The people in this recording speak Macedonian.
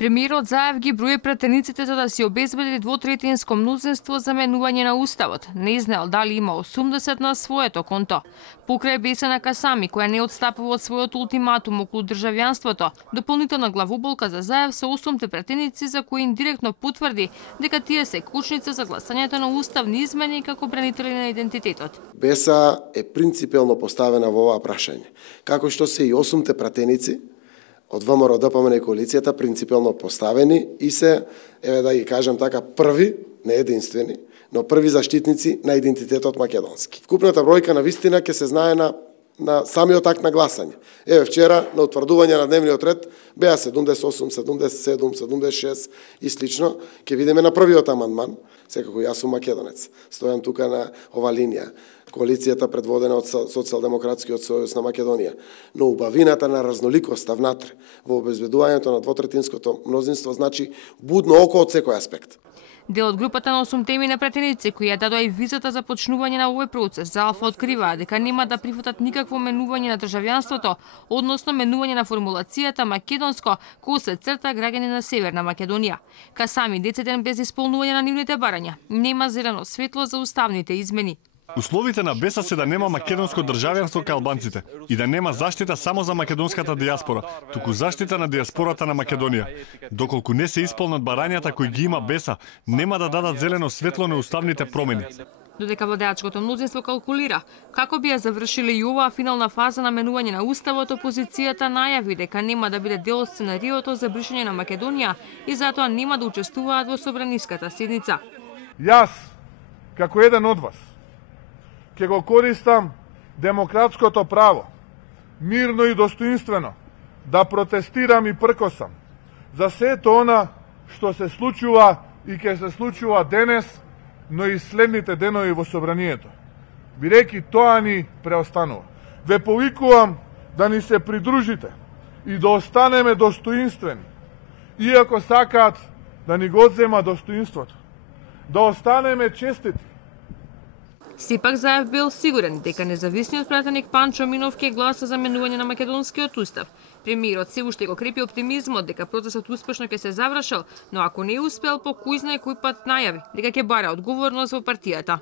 Премиерот Заев ги брои претениците за да си обезбеди двотретинско мнозинство за менување на уставот. Не знаел дали има 80 на своето конто. Покрај Бесана Касами, која не отстапува од својот ултиматум околу државјанството, дополнителна главоболка за Заев се 8 претеници за кои индиректно потврди дека тие се кучница за гласањето на уставни измени како бранители на идентитетот. Беса е принципелно поставена во ова прашање, како што се и 8 претеници од ВМРО, ДПМН и коалицијата принципелно поставени и се, еве да ги кажам така, први, не единствени, но први заштитници на идентитетот македонски. Вкупната бројка на вистина ќе се знае на самиот акт на гласање. Еве вчера на утврдување на дневниот ред беа 78, 77, 76 и слично. Ќе видиме на првиот амандман. Секако јас сум македонец. Стојам тука на ова линија. Коалицијата предводена од Социјалдемократскиот сојуз на Македонија. Но убавината на разноликоста внатре во обезбедувањето на двотретинското мнозинство значи будно око од секој аспект. Дел од групата на 8 теми на претеници кои ја дадоа и визата за почнување на овој процес, за Алфа откриваа дека нема да прифатат никакво менување на државјанството, односно менување на формулацијата македонско, кој се црта граѓани на Северна Македонија. Касами дециден без исполнување на нивните барања, нема зелено светло за уставните измени. Условите на Беса се да нема македонско државјанство кај албанците и да нема заштита само за македонската дијаспора, туку заштита на дијаспората на Македонија. Доколку не се исполнат барањата кои ги има Беса, нема да дадат зелено светло на уставните промени. Додека владеачкото мнозинство калкулира како би ја завршиле и оваа финална фаза на менување на уставот, опозицијата најави дека нема да биде дел од сценариото за бришање на Македонија и затоа нема да учествуваат во собраниската седница. Јас, како еден од вас, ќе го користам демократското право, мирно и достоинствено, да протестирам и пркосам за сето она што се случува и ќе се случува денес, но и следните денови во собранието. Бирејќи тоа ни преостанува. Ве повикувам да ни се придружите и да останеме достоинствени, иако сакаат да ни го одзема достоинството. Да останеме честити. Сепак Заев бил сигурен дека независниот пратеник Панчо Минов ќе гласа за менување на македонскиот устав. Премиерот се уште го крепи оптимизмот дека процесот успешно ќе се завршил, но ако не успел, по кој знае кој пат најави дека ќе бара одговорност во партијата.